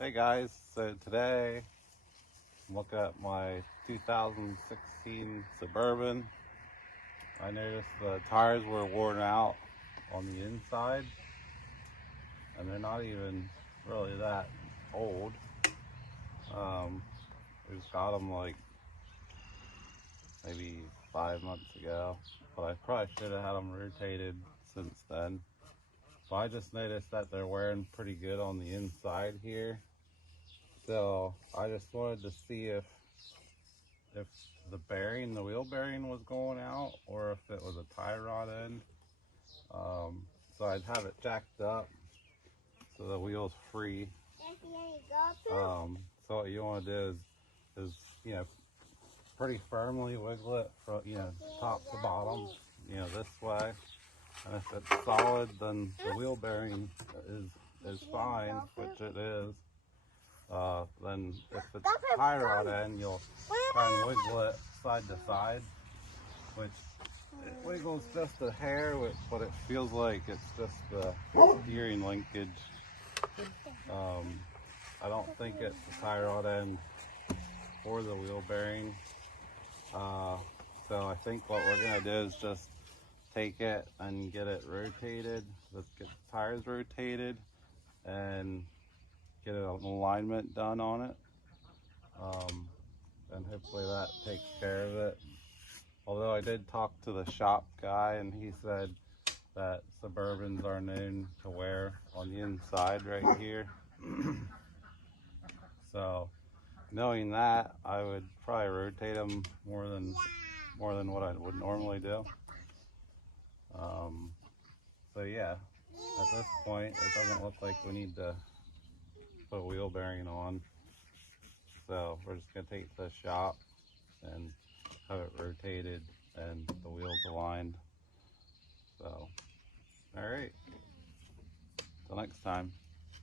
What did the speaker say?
Hey guys, so today I'm looking at my 2016 Suburban. I noticed the tires were worn out on the inside, and they're not even really that old. We just got them like maybe 5 months ago, but I probably should have had them rotated since then. So I just noticed that they're wearing pretty good on the inside here. So I just wanted to see if the wheel bearing was going out, or if it was a tie rod end. So I'd have it jacked up so the wheel's free. So what you want to do is pretty firmly wiggle it from top to bottom, this way. And if it's solid, then the wheel bearing is fine, which it is. Then if it's tie rod end, you'll try and wiggle it side to side, which it wiggles just a hair, but it feels like it's just the steering linkage. I don't think it's the tie rod end or the wheel bearing. So I think what we're gonna do is just take it and get it rotated. Let's get the tires rotated and get an alignment done on it. And hopefully that takes care of it. Although I did talk to the shop guy, and he said that Suburbans are known to wear on the inside right here. So knowing that, I would probably rotate them more than what I would normally do. So yeah, at this point it doesn't look like we need to put a wheel bearing on. So we're just gonna take it to the shop and have it rotated and the wheels aligned. So, all right, till next time.